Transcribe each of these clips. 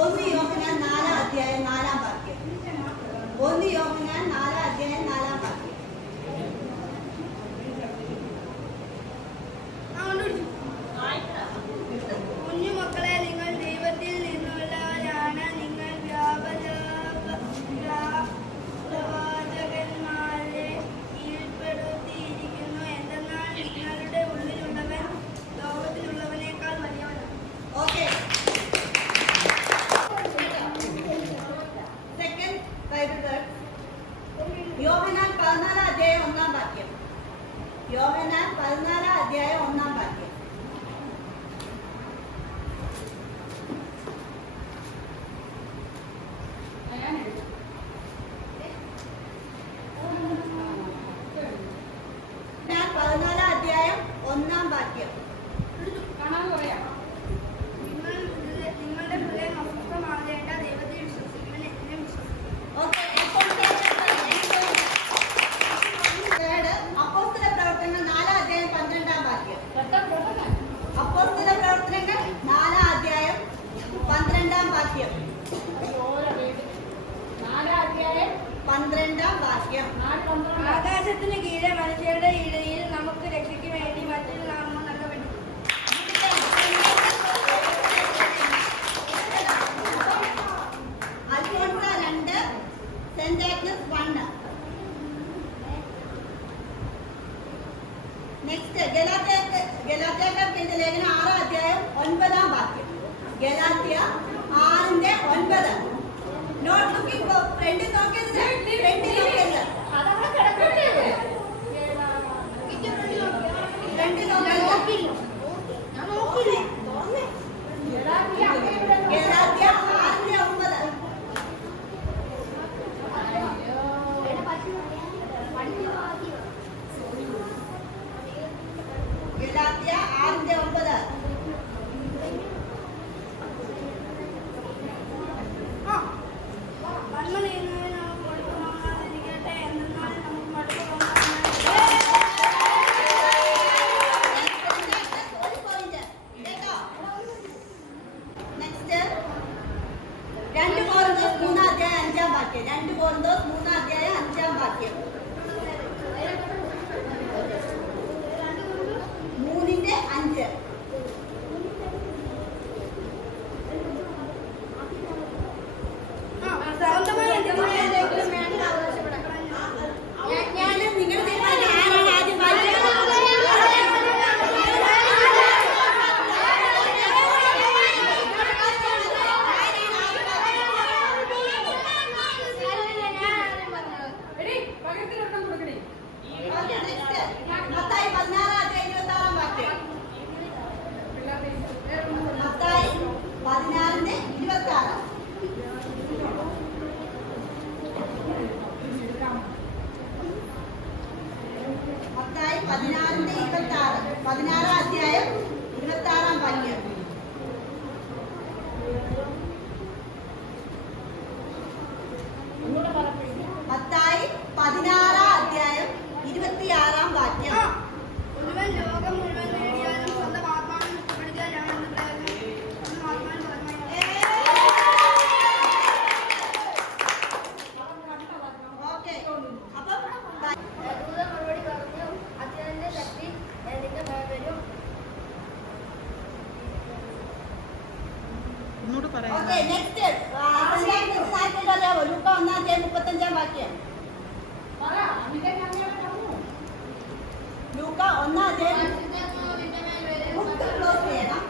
1 യോഹന്നാൻ 4 അധ്യായം 4 വാക്യം. 1 യോഹന്നാൻ 4 അധ്യായം 4 വാക്യം. കുഞ്ഞുമക്കളെ, നിങ്ങൾ ദൈവത്തിൽ നിന്നുള്ളവരാണ്. നിങ്ങൾ പ്രവാചകന്മാരെ കീഴ്പ്പെടുത്തിയിരിക്കുന്നു. എന്തെന്നാൽ നിങ്ങളുടെ ഉള്ളിലുള്ളവൻ ലോകത്തിലുള്ളവനേക്കാൾ വലിയവനാണ്. ഓക്കെ. സെക്കൻഡ് ബൈബിൾ വേർഡ് യോഹന്നാൻ 14 അധ്യായം 1 വാക്യം. യോഹന്നാൻ 14 അധ്യായം 1 വാക്യം. ഞാൻ 14 അധ്യായം 1 വാക്യം. നിങ്ങളുടെ ഹൃദയം അസ്വസ്ഥമാകേണ്ട. ദൈവത്തിൽ വിശ്വസിക്കുവാൻ എന്നെ വിശ്വസിക്കും. ഓക്കെ. അപ്പോസ്തല പ്രവർത്തനങ്ങൾ 4 അധ്യായം 12 വാക്യം. അപ്പോസ്തല പ്രവർത്തനങ്ങൾ 4 അധ്യായം 12 വാക്യം. 12 വാക്യം. ആകാശത്തിന് കീഴെ മനുഷ്യരുടെ ഇടയിൽ നമുക്ക് രക്ഷയ്ക്ക് വേണ്ടി മറ്റൊരു നാമം നൽകപ്പെട്ടു. Alphonsa 2 Saint Agnes 1. നെക്സ്റ്റ് ഗലാത്യക്കാർക്ക് എഴുതിയ ലേഖനം 6 അധ്യായം 9 വാക്യം. ഗലാത്യ 6:9. നോട്ട് ലുക്കിംഗ് ഫോർ ഫ്രണ്ട് നോക്കരുത്. ഫ്രണ്ട് നോക്കരുത്. ഫ്രണ്ട് നോക്കരുത്. ഗലാത്യ 6:9. ഗലാത്യ 6:9. നന്മ ചെയ്യുന്നവന് നമുക്ക് മടുപ്പ് തോന്നാതിരിക്കട്ടെ. എന്തെന്നാൽ നമുക്ക് മടുപ്പ് തോന്നാൻ നെക്സ്റ്റ് 2 കോരിന്തോസ് 3 അധ്യായം 5 വാക്യം. 2 കോരിന്തോസ് 3 അധ്യായം 5 വാക്യം. 3:5. ഞാനും നിങ്ങൾ ആരാണ് ആദ്യം മത്തായി 16 അധ്യായം 26 വാക്യം. മത്തായി 16:26. മത്തായി 16:26. 16 അധ്യായം 26 വാക്യം. മത്തായി 16 അധ്യായം 26 വാക്യം. മുഴുവൻ ലോകം മുഴുവൻ നേടിയാലും സ്വന്തം ആത്മാവിനെ നഷ്ടപ്പെടുത്തിയാൽ ഞാൻ എന്ത് പ്രയോജനം? സ്വന്തം ആത്മാവിന് ഓക്കെ. അപ്പം ദൂതൻ മറുപടി പറഞ്ഞു, അത്യന്തന്റെ ശക്തി നിന്റെ മേൽ വരും. ഓക്കെ. നെക്സ്റ്റ് അറിയാമോ? ലൂക്ക 1 അധ്യായം 35 വാക്യം. ലൂക്ക 1 അധ്യായം പരിശുദ്ധാത്മാവ് നിന്റെ മേൽ വരും. ബുക്ക് ക്ലോസ് ചെയ്യണം.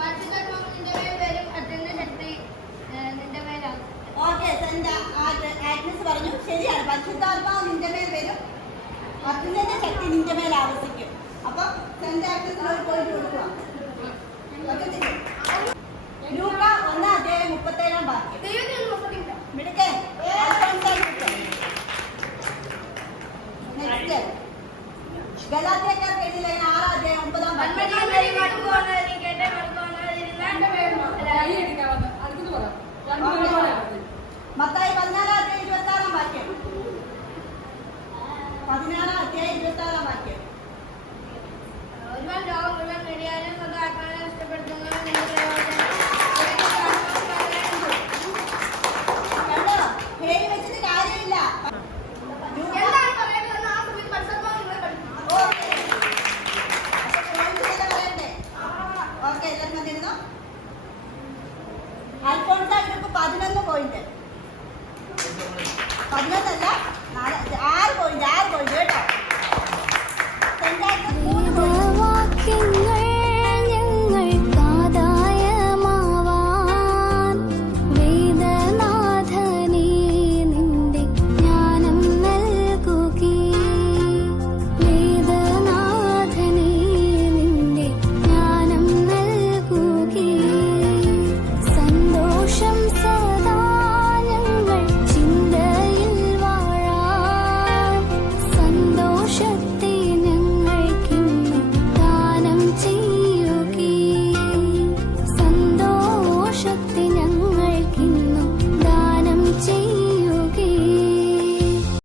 പരിശുദ്ധാത്മാവ് നിന്റെ മേൽ വരും. അത്യന്ത ശക്തി നിന്റെ മേലാകും. ഓക്കെ. സെന്റ് ആഗ്നസ് പറഞ്ഞു. ശരിയാണ്. പരിശുദ്ധാത്മാവ് നിന്റെ മേൽ വരും. അത്യുന്നത ശക്തി നിന്റെ മേൽ ആവർത്തിക്കും. അപ്പൊ സെന്റ് ആഗ്നസിന് ഒരു പോയിന്റ് കൊടുക്കുക. ലൂക്ക 1 അധ്യായം 37 വാക്യം. മിടുക്കൻ. നെക്സ്റ്റ് ഗലാത്യക്കാർക്ക് എഴുതിയ ലേഖനം 6 അധ്യായം 9 വാക്യം. മത്തായി 16 അധ്യായം 26 വാക്യം. 16 അധ്യായം 26 വാക്യം. ഒരുപാട് ലോകം മുഴുവൻ നേടിയാലും സ്വന്തം ആത്മാവിനെ നഷ്ടപ്പെടുത്തുന്നവൻ എന്ത് പ്രയോജനം? 11 പോയിന്റ്. 11 അല്ല 6 പോയിന്റ് കേട്ടോ. Saint Agnes